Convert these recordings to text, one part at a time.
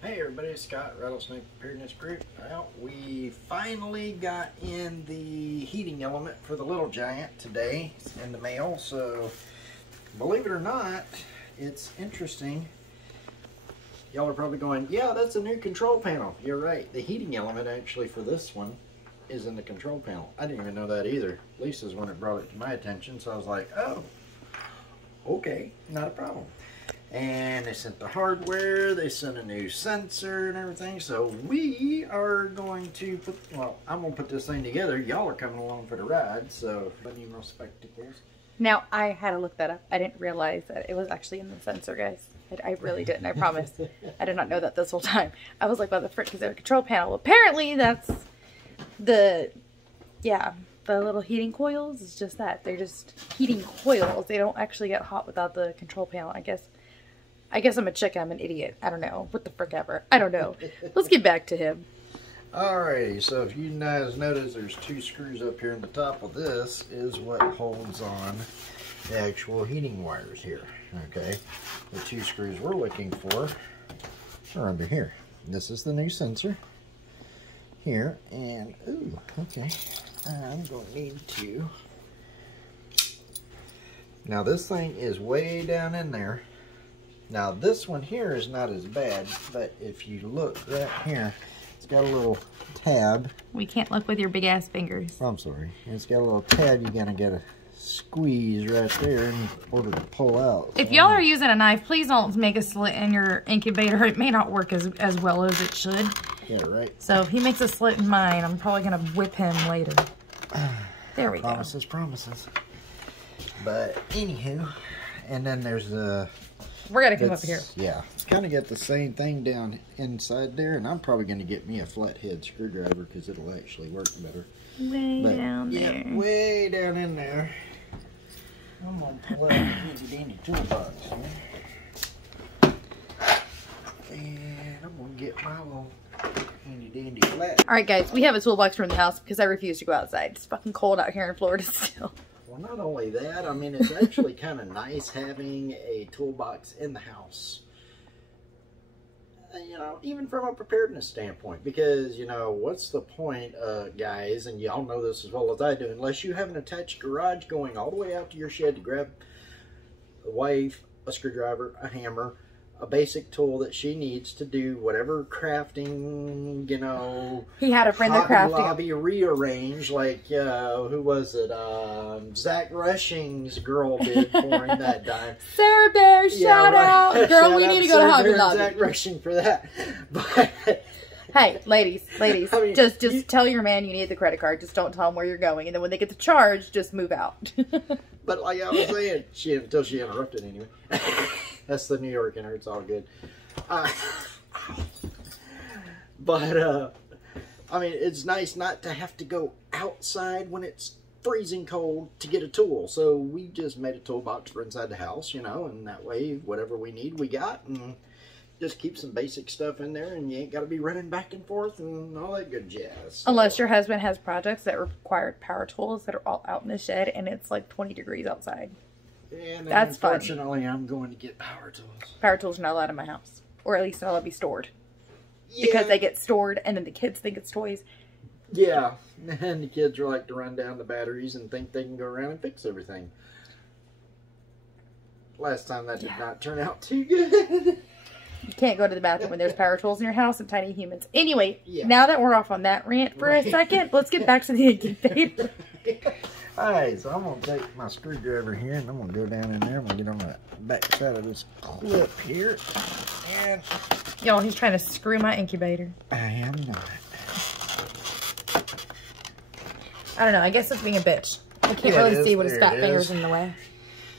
Hey everybody, it's Scott, Rattlesnake Preparedness Group. Well, we finally got in the heating element for the Little Giant today. It's in the mail, so believe it or not, it's interesting. Y'all are probably going, yeah, that's a new control panel. You're right, the heating element actually for this one is in the control panel. I didn't even know that either. Lisa's one that brought it to my attention, so I was like, oh, okay, not a problem. And they sent the hardware, they sent a new sensor and everything, so we are going to put, well, I'm going to put this thing together. Y'all are coming along for the ride, so I need more spectacles. Now, I had to look that up. I didn't realize that it was actually in the sensor, guys. I really didn't, I promise. I did not know that this whole time. I was like, well, the frick is a control panel. Apparently, that's the, yeah, the little heating coils. It's just that. They're just heating coils. They don't actually get hot without the control panel, I guess. I guess I'm a chick, I'm an idiot. I don't know. What the frick ever. I don't know. Let's get back to him. Alrighty, so if you guys notice there's two screws up here in the top of this is what holds on the actual heating wires here. Okay, the two screws we're looking for are under here. This is the new sensor here, and ooh, okay, I'm going to need to. Now this thing is way down in there. Now this one here is not as bad, but if you look right here, it's got a little tab. We can't look with your big ass fingers. I'm sorry. It's got a little tab you're gonna get a squeeze right there in order to pull out. If y'all are using a knife, please don't make a slit in your incubator. It may not work as well as it should. Yeah, right. So if he makes a slit in mine, I'm probably gonna whip him later. There we go. Promises. But anywho, and then there's a. We're gonna come up here. Yeah, it's kind of got the same thing down inside there, and I'm probably going to get me a flathead screwdriver because it'll actually work better. Way down there. Yeah, way down in there. I'm going to pull out the handy dandy toolbox here. And I'm going to get my little handy dandy flat. Alright guys, we have a toolbox from the house because I refuse to go outside. It's fucking cold out here in Florida still. Well, not only that, I mean, it's actually kind of nice having a toolbox in the house. You know, even from a preparedness standpoint, because, you know, what's the point, guys, and y'all know this as well as I do, unless you have an attached garage going all the way out to your shed to grab a wife, a screwdriver, a hammer, a basic tool that she needs to do whatever crafting, you know. He had a friend that crafted. Lobby rearrange, like, who was it? Zach Rushing's girl did for him that time. Sarah Bear, shout out. Girl, shout we out need to go to Hobby Lobby. Zach Rushing for that. But hey, ladies, I mean, just tell your man you need the credit card. Just don't tell him where you're going. And then when they get the charge, just move out. But like I was saying, until she interrupted anyway. That's the New York in her. It's all good. But, I mean, it's nice not to have to go outside when it's freezing cold to get a tool. So we just made a toolbox for inside the house, you know, and that way, whatever we need, we got. And just keep some basic stuff in there, and you ain't got to be running back and forth and all that good jazz. Unless your husband has projects that require power tools that are all out in the shed, and it's like 20 degrees outside. And that's unfortunately, I'm going to get power tools. Power tools are not allowed in my house. Or at least not allowed to be stored. Yeah. Because they get stored and then the kids think it's toys. Yeah. And the kids are like to run down the batteries and think they can go around and fix everything. Last time that did not turn out too good. You can't go to the bathroom when there's power tools in your house and tiny humans. Anyway, now that we're off on that rant for a second, let's get back to the incubator. Alright, so I'm going to take my screwdriver here and I'm going to go down in there. I'm going to get on the back side of this clip here. And y'all, he's trying to screw my incubator. I am not. I don't know. I guess it's being a bitch. I can't really see what his fat finger's in the way.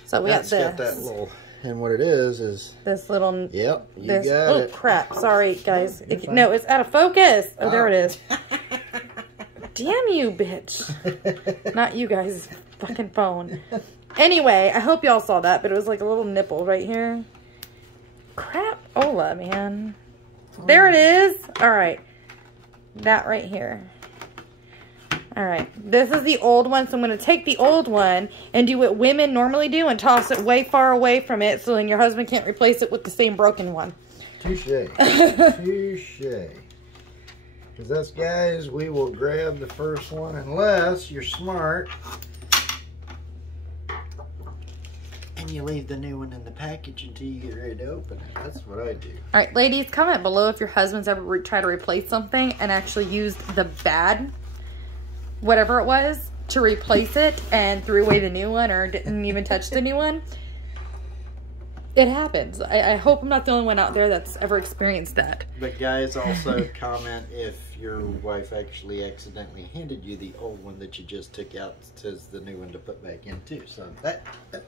So we got this. Got that little, and what it is this little. Yep, you got it. Oh crap! Sorry, guys. No, it's out of focus. Oh, there it is. Damn you, bitch. Not you guys. Fucking phone. Anyway, I hope y'all saw that, but it was like a little nipple right here. Crap. Ola, man. There it is. All right. That right here. All right. This is the old one, so I'm going to take the old one and do what women normally do and toss it way far away from it so then your husband can't replace it with the same broken one. Touche. Touche. Because us guys, we will grab the first one unless you're smart and you leave the new one in the package until you get ready to open it. That's what I do. All right, ladies, comment below if your husband's ever tried to replace something and actually used the bad, whatever it was, to replace it and threw away the new one or didn't even touch the new one. It happens. I hope I'm not the only one out there that's ever experienced that. But guys, also comment if your wife actually accidentally handed you the old one that you just took out as the new one to put back in too. So that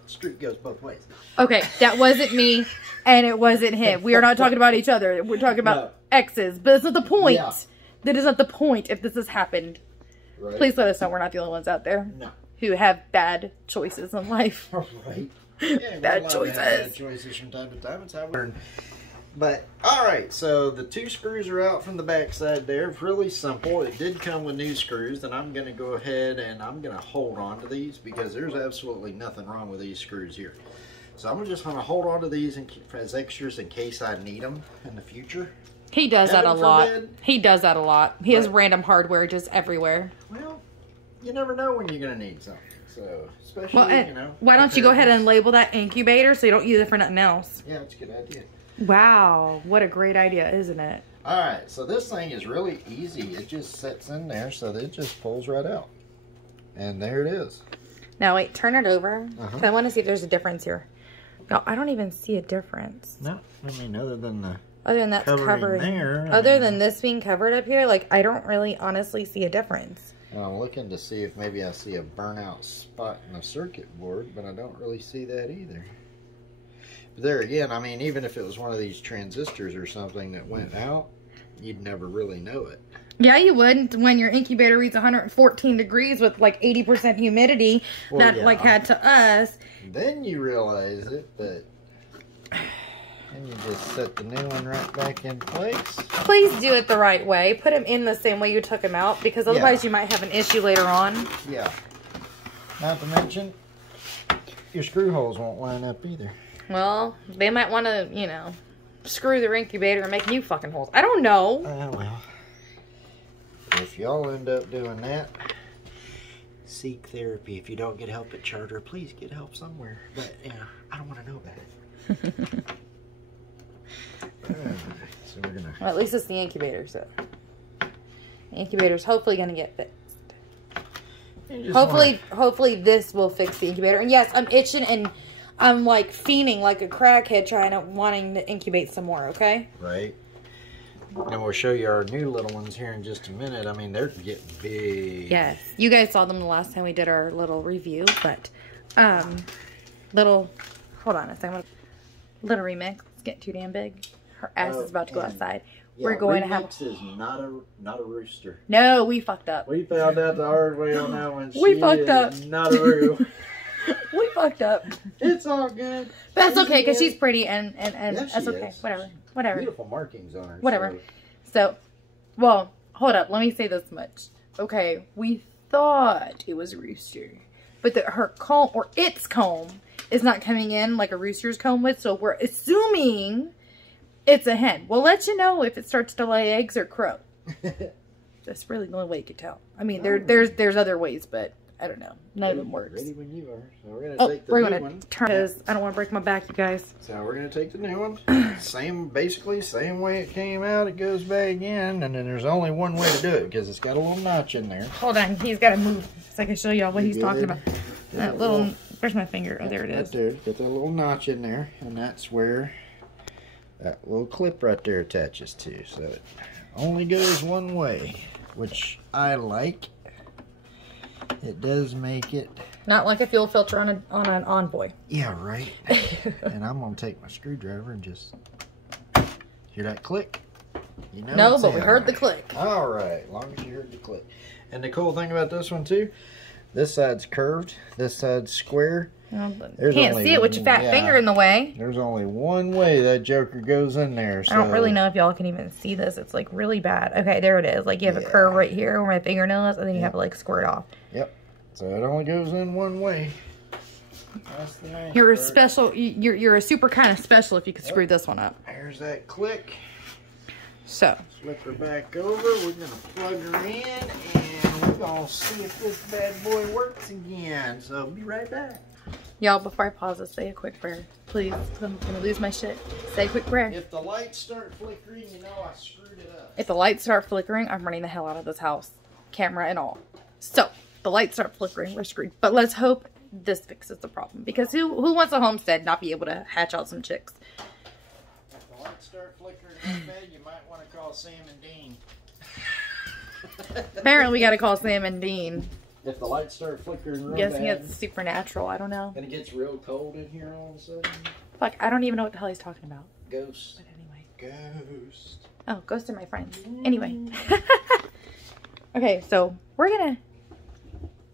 street goes both ways. Okay, that wasn't me and it wasn't him. We are not talking about each other. We're talking about exes. But it's not the point. Yeah. That is not the point if this has happened. Right. Please let us know we're not the only ones out there who have bad choices in life. Right. Yeah, bad choices. Bad choices from time to time. It's how we learn. But alright, so the 2 screws are out from the back side there. Really simple. It did come with new screws, and I'm going to go ahead and I'm going to hold on to these because there's absolutely nothing wrong with these screws here. So I'm just going to hold on to these as extras in case I need them in the future. He does that a lot. He does that a lot. He has random hardware just everywhere. Well, you never know when you're going to need something. So, especially, you know. Why don't you go ahead and label that incubator so you don't use it for nothing else? Yeah, that's a good idea. Wow, what a great idea, isn't it? Alright, so this thing is really easy. It just sits in there so that it just pulls right out. And there it is. Now wait, turn it over. I want to see if there's a difference here. No, I don't even see a difference. No, I mean other than that's covered there. Other than this being covered up here, like I don't really honestly see a difference. I'm looking to see if maybe I see a burnout spot in the circuit board, but I don't really see that either. But there again, I mean, even if it was one of these transistors or something that went out, you'd never really know it. Yeah, you would when your incubator reads 114 degrees with like 80% humidity like had to us. Then you realize it, but then you just set the new one right back in place. Please do it the right way. Put them in the same way you took them out because otherwise you might have an issue later on. Yeah. Not to mention, your screw holes won't line up either. Well, they might want to, you know, screw their incubator and make new fucking holes. I don't know. Well, if y'all end up doing that, seek therapy. If you don't get help at Charter, please get help somewhere. But, yeah, I don't want to know about it. So we're gonna... Well, at least it's the incubator, so. The incubator's hopefully going to get fixed. Hopefully this will fix the incubator. And yes, I'm itching and I'm like fiending like a crackhead wanting to incubate some more, okay? Right. And we'll show you our new little ones here in just a minute. I mean, they're getting big. Yes. You guys saw them the last time we did our little review, but hold on a second. Little remix. It's getting too damn big. Her ass is about to go outside. Yeah, we're going to have... Remix is not a rooster. No, we fucked up. We found out the hard way on that one. We fucked up. Not a roo. We fucked up. It's all good. That's okay, because she's pretty and that's okay. Is. Whatever. Beautiful markings on her. Whatever. So, well, hold up. Let me say this much. Okay, we thought it was a rooster, but her comb, or its comb, is not coming in like a rooster's comb would, so we're assuming it's a hen. We'll let you know if it starts to lay eggs or crow. That's really the only way you can tell. I mean, there's other ways, but I don't know. None of them works. Ready when you are. So we're gonna take the new one. Turn this. I don't want to break my back, you guys. So we're gonna take the new one. Basically same way it came out. It goes back in, and then there's only one way to do it because it's got a little notch in there. Hold on, he's got to move so I can show y'all what he's talking about. That little. Where's my finger? Oh, there it is. Right there. Got that little notch in there, and that's where that little clip right there attaches to. So it only goes one way, which I like. It does make it not like a fuel filter on an Envoy. Yeah, right. And I'm gonna take my screwdriver and just hear that click. You know. No, but we heard the click. All right, as long as you heard the click. And the cool thing about this one too, this side's curved, this side's square. You can't see it with your fat finger in the way. There's only one way that joker goes in there. So. I don't really know if y'all can even see this. It's like really bad. Okay, there it is. Like you have a curve right here where my fingernail is, and then you have it like squared off. Yep. So it only goes in one way. That's the nice You're a part. special. You're a super kind of special if you could screw this one up. There's that click. So. Flip her back over. We're gonna plug her in, and we're gonna see if this bad boy works again. So be right back. Y'all, before I pause this, say a quick prayer. Please, I'm gonna lose my shit. Say a quick prayer. If the lights start flickering, you know I screwed it up. If the lights start flickering, I'm running the hell out of this house. Camera and all. So, the lights start flickering, we're screwed. But let's hope this fixes the problem. Because who wants a homestead not be able to hatch out some chicks? If the lights start flickering that bad, you might want to call Sam and Dean. Apparently, we gotta call Sam and Dean. If the lights start flickering real Guessing bad, it's supernatural, I don't know. and it gets real cold in here all of a sudden. Fuck, I don't even know what the hell he's talking about. Ghost. But anyway. Ghost. Oh, ghosts are my friends. Anyway. Okay, so we're gonna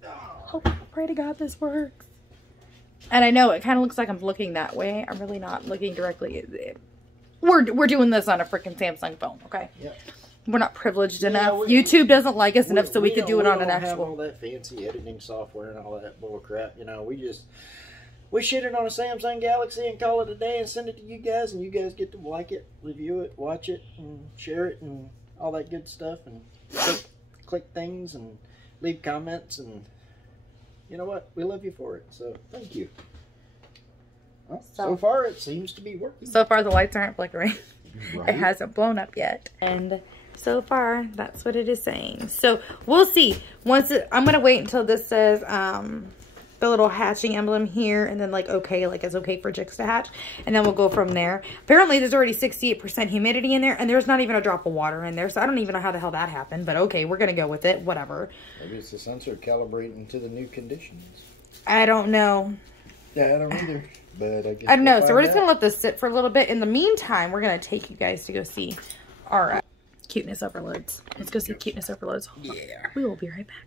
hope, pray to God this works. And I know it kind of looks like I'm looking that way. I'm really not looking directly. We're doing this on a freaking Samsung phone, okay? Yep. We're not privileged enough. YouTube doesn't like us enough, so we could do it on an We don't have actual. all that fancy editing software and all that bull crap. You know, we shit it on a Samsung Galaxy and call it a day and send it to you guys, and you guys get to like it, review it, watch it, and share it, and all that good stuff, and click things and leave comments, and you know what? We love you for it. So thank you. Well, so far it seems to be working. So far the lights aren't flickering. Right. It hasn't blown up yet. And so far that's what it is saying. So we'll see. I'm gonna wait until this says the little hatching emblem here, and then like okay, like it's okay for chicks to hatch, and then we'll go from there. Apparently there's already 68% humidity in there, and there's not even a drop of water in there, so I don't even know how the hell that happened, but okay, we're gonna go with it, whatever. Maybe it's the sensor calibrating to the new conditions. I don't know. Yeah, I don't either. But I guess I don't know. we'll So we're just find gonna let this sit for a little bit. In the meantime, we're gonna take you guys to go see our cuteness overloads. Let's go see cuteness overloads. Yeah. We will be right back.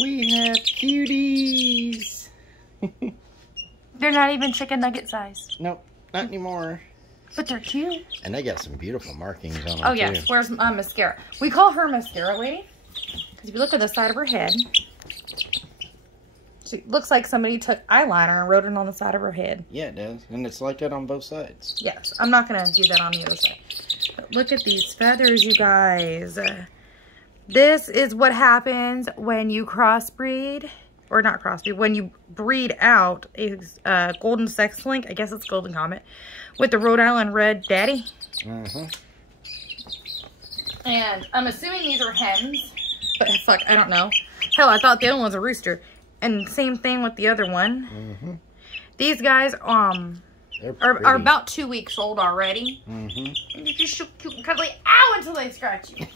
We have cuties. They're not even chicken nugget size. Nope, not anymore. But they're cute. And they got some beautiful markings on them, Oh, yes. Where's mascara? We call her Mascara Lady. Because if you look at the side of her head, she looks like somebody took eyeliner and wrote it on the side of her head. Yeah, it does. And it's like that on both sides. Yes. I'm not going to do that on the other side. But look at these feathers, you guys. This is what happens when you crossbreed. Or not crossbreed. When you breed out a golden sex link. I guess it's golden comet. With the Rhode Island Red Daddy. And I'm assuming these are hens. But fuck, I don't know. Hell, I thought the other one was a rooster. And same thing with the other one. These guys are about 2 weeks old already. And they're just so cute and cuddly. Ow! Until they scratch you.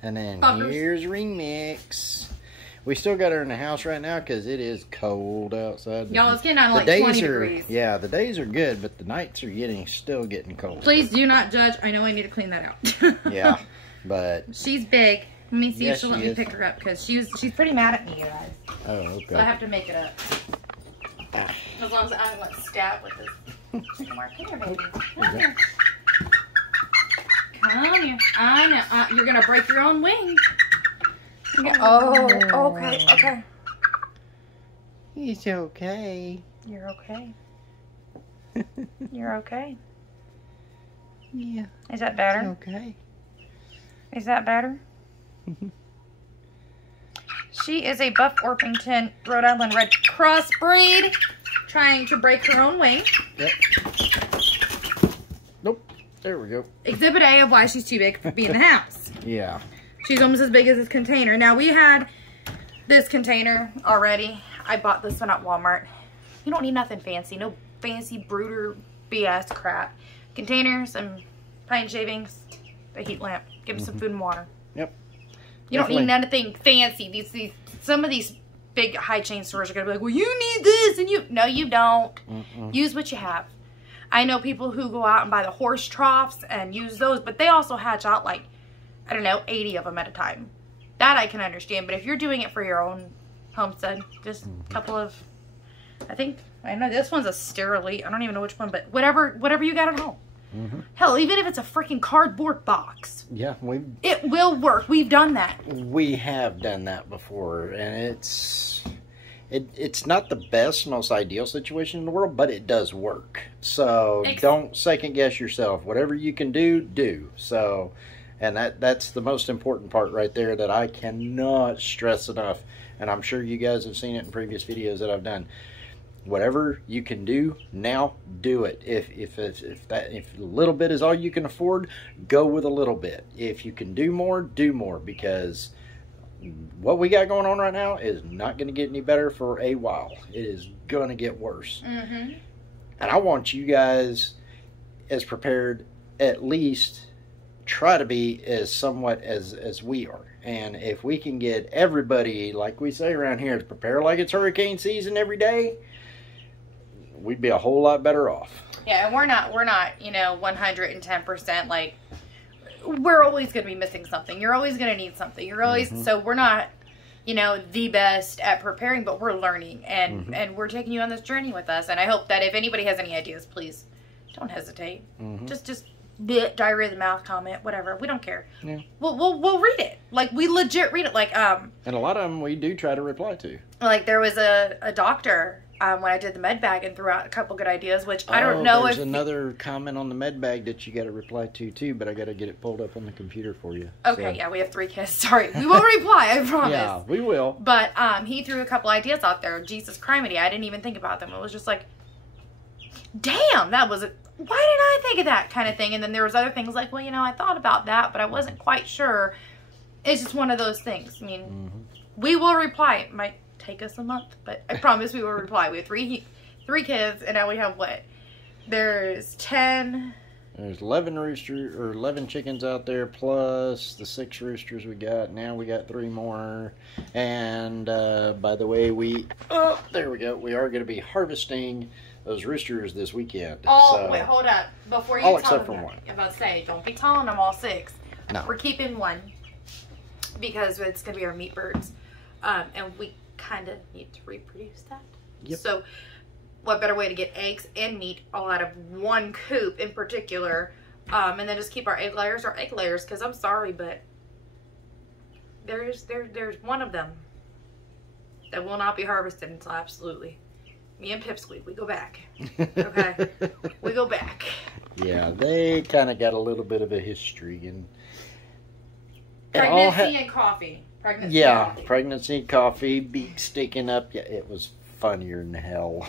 And then Fuckers. here's Remix. We still got her in the house right now because it is cold outside. Y'all, it's getting on like 20 degrees. Yeah, the days are good, but the nights are still getting cold. Please do not judge. I know I need to clean that out. Yeah, but she's big. Let me see Yes, if she'll let she me is. pick her up because she's pretty mad at me, you guys. oh, okay. So I have to make it up. As long as I don't let stab with this. Come here, baby. Come here. Come here. I know. You're going to break your own wing. Oh, okay, okay. It's okay. You're okay. You're okay. Yeah, Is that better? okay. Is that better? She is a Buff Orpington Rhode Island Red crossbreed, trying to break her own wing. Yep. Nope. There we go. Exhibit A of why she's too big to be in the house. Yeah. She's almost as big as this container. Now, we had this container already. I bought this one at Walmart. You don't need nothing fancy. No fancy brooder BS crap. Container, some pine shavings, a heat lamp. Give them some food and water. Yep. You don't need anything fancy. Some of these big high chain stores are going to be like, well, you need this. And no, you don't. Use what you have. I know people who go out and buy the horse troughs and use those, but they also hatch out like, I don't know, 80 of them at a time. That I can understand. But if you're doing it for your own homestead, just a couple of, I know this one's a Sterilite. I don't even know which one, but whatever you got at home. Hell, even if it's a freaking cardboard box. Yeah, it will work. We've done that. We have done that before, and It's not the best, most ideal situation in the world, but it does work. So don't second guess yourself. Whatever you can do, do. So, and that's the most important part right there that I cannot stress enough. And I'm sure you guys have seen it in previous videos that I've done. Whatever you can do now, do it. If a little bit is all you can afford, go with a little bit. If you can do more, because what we got going on right now is not going to get any better for a while. It is going to get worse. And I want you guys as prepared, at least try to be as somewhat as we are. And if we can get everybody, like we say around here, to prepare like it's hurricane season every day, we'd be a whole lot better off. Yeah, and we're not, 110% like, we're always going to be missing something. You're always going to need something. You're always, so we're not, the best at preparing, but we're learning, and we're taking you on this journey with us. And I hope that if anybody has any ideas, please don't hesitate. Just diarrhea of the mouth comment, whatever. We don't care. Yeah. We'll read it. Like, we legit read it. Like, and a lot of them we do try to reply to. Like, there was a doctor when I did the med bag and threw out a couple good ideas, which I don't know if... There's another comment on the med bag that you got to reply to, too, but I got to get it pulled up on the computer for you. Okay, so. Yeah, we have 3 kids. Sorry. We will reply, I promise. Yeah, we will. But he threw a couple ideas out there. Jesus criminy, I didn't even think about them. It was just like, damn, that was... Why didn't I think of that kind of thing? And then there was other things like, well, I thought about that, but I wasn't quite sure. It's just one of those things. I mean, we will reply. It might take us a month, but I promise we will reply. We have three kids, and now we have what? There's 10. There's 11 chickens out there, plus the 6 roosters we got. Now we got 3 more. And by the way, there we go. We are going to be harvesting those roosters this weekend. Wait, hold up. Before you all except for one. I'm about to say, don't be telling them all 6. No. We're keeping 1 because it's going to be our meat birds. And we kind of need to reproduce that. Yep. So what better way to get eggs and meat all out of one coop in particular, and then just keep our egg layers because I'm sorry, but there's one of them that will not be harvested until absolutely. Me and Pipsqueak, we go back. Okay? We go back. Yeah, they kind of got a little bit of a history. And pregnancy and coffee. Pregnancy, coffee, beak sticking up. Yeah, it was funnier than hell.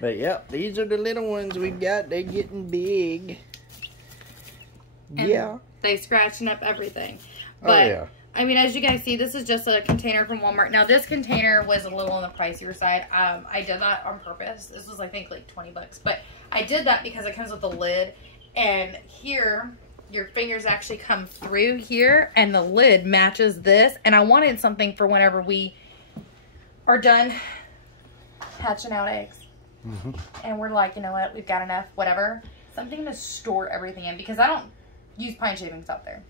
But yeah, these are the little ones we got. They're getting big. And they scratching up everything. But, yeah. I mean, as you guys see, this is just a container from Walmart. Now, this container was a little on the pricier side. I did that on purpose. This was, I think, like 20 bucks. But I did that because it comes with a lid. And here, your fingers actually come through here. And the lid matches this. And I wanted something for whenever we are done hatching out eggs. And we're like, you know what? We've got enough, whatever. Something to store everything in. Because I don't use pine shavings out there.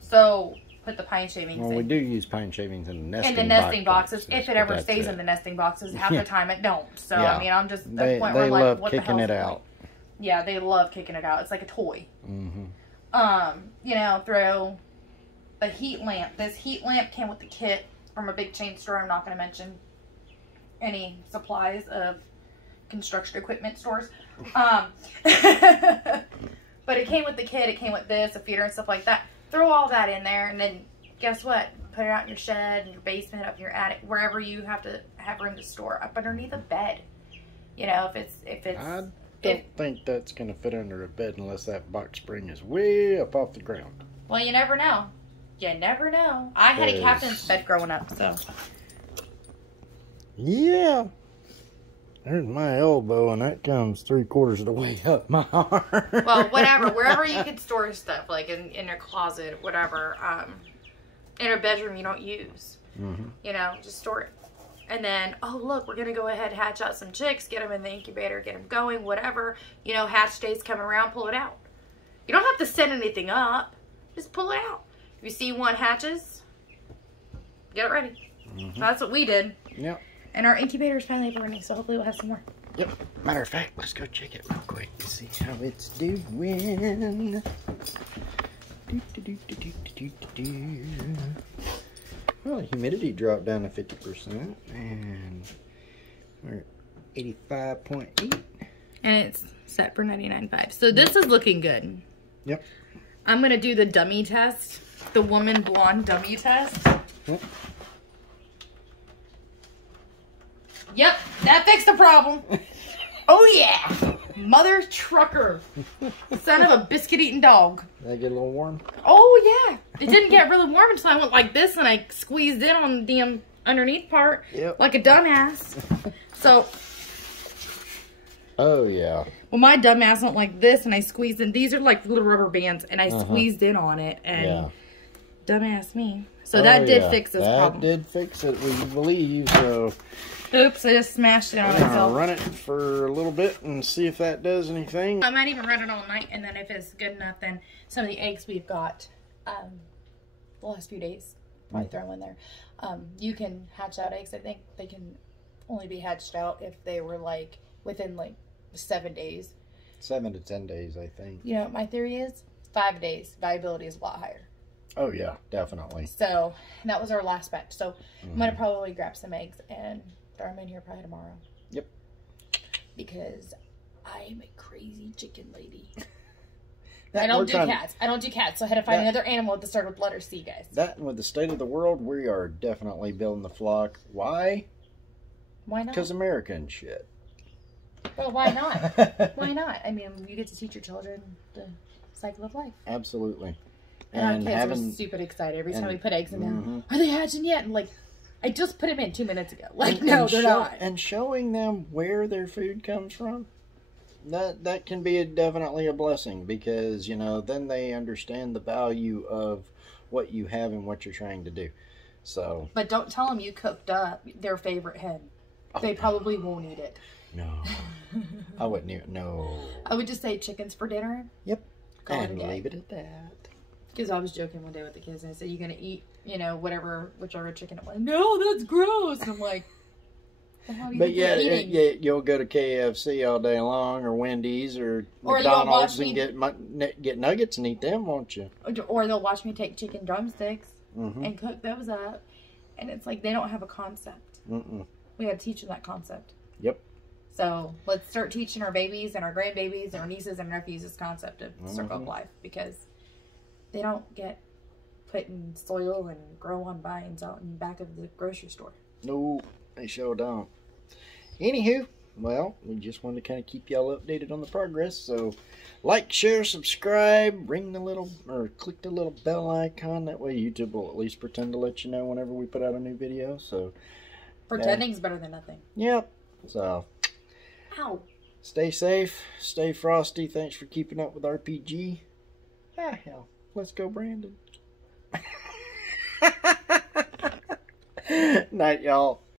So... put the pine shavings in. We do use pine shavings in the nesting boxes. If it ever stays in the nesting boxes, half the time it don't. So, I mean, I'm just at the point where I'm like, what the hell? They love kicking it out. Yeah, they love kicking it out. It's like a toy. Throw the heat lamp. This heat lamp came with the kit from a big chain store. I'm not going to mention any supplies of construction equipment stores. But it came with the kit. It came with this, a feeder and stuff like that. Throw all that in there, and then guess what? Put it out in your shed, in your basement, up in your attic, wherever you have to have room to store, up underneath a bed. If it's. I don't think that's gonna fit under a bed unless that box spring is way up off the ground. Well, you never know. You never know. I had a captain's bed growing up, so. Yeah. There's my elbow, and that comes 3/4 of the way up my arm. Well, whatever. Wherever you can store stuff, like in your closet, whatever. In a bedroom you don't use. Just store it. And then, oh, look, we're going to go ahead and hatch out some chicks, get them in the incubator, get them going, whatever. Hatch day's coming around, pull it out. You don't have to set anything up. Just pull it out. If you see one hatches, get it ready. That's what we did. Yep. And our incubator is finally running, so hopefully we'll have some more. Yep. Matter of fact, let's go check it real quick to see how it's doing. Well, the humidity dropped down to 50%, and we're at 85.8. And it's set for 99.5. So this is looking good. Yep. I'm going to do the dummy test. The woman blonde dummy test. Yep, that fixed the problem. Oh yeah! Mother trucker. Son of a biscuit-eating dog. Did that get a little warm? Oh yeah. It didn't get really warm until I went like this and I squeezed in on the damn underneath part. Yep. Like a dumbass. So... Oh, yeah. Well, my dumbass went like this, and I squeezed in. These are like little rubber bands, and I squeezed in on it, and dumbass me. So that did fix this problem. That did fix it, we believe, so... Oops, I just smashed it on I'm itself. gonna run it for a little bit and see if that does anything. I might even run it all night, and then if it's good enough, then some of the eggs we've got the last few days, probably throw in there. You can hatch out eggs. I think they can only be hatched out if they were like within like 7 days. 7 to 10 days, I think. You know what my theory is? 5 days. Viability is a lot higher. Oh, yeah, definitely. So, that was our last batch. So, I'm going to probably grab some eggs and throw them in here probably tomorrow. Yep. Because I'm a crazy chicken lady. I don't do cats. I don't do cats. So, I had to find another animal that started with letter C, guys. That, and with the state of the world, we are definitely building the flock. Why? Why not? Because American shit. Well, why not? Why not? I mean, you get to teach your children the cycle of life. Absolutely. And our kids are stupid excited every time we put eggs in them. Are they hatching yet? And like, I just put them in 2 minutes ago. Like, no, they're not. And showing them where their food comes from, that can be definitely a blessing, because, you know, then they understand the value of what you have and what you're trying to do. So. But don't tell them you cooked up their favorite hen. They probably won't eat it. No. I wouldn't even, no. I would just say chickens for dinner. Yep. And leave it at that. Because I was joking one day with the kids and I said, "You gonna eat, you know, whichever chicken it was?" No, that's gross. And I'm like, but yeah, you'll go to KFC all day long, or Wendy's, or McDonald's, and get nuggets and eat them, won't you? Or they'll watch me take chicken drumsticks and cook those up, and it's like they don't have a concept. We got to teach them that concept. Yep. So let's start teaching our babies and our grandbabies and our nieces and nephews this concept of circle of life, because they don't get put in soil and grow on vines out in the back of the grocery store. No, they sure don't. Anywho, well, we just wanted to kind of keep y'all updated on the progress. So like, share, subscribe, ring the little, or click the little bell icon. That way YouTube will at least pretend to let you know whenever we put out a new video. So pretending's better than nothing. Yep. So. Ow. Stay safe. Stay frosty. Thanks for keeping up with RPG. Ah, hell. Let's go, Brandon. Night, y'all.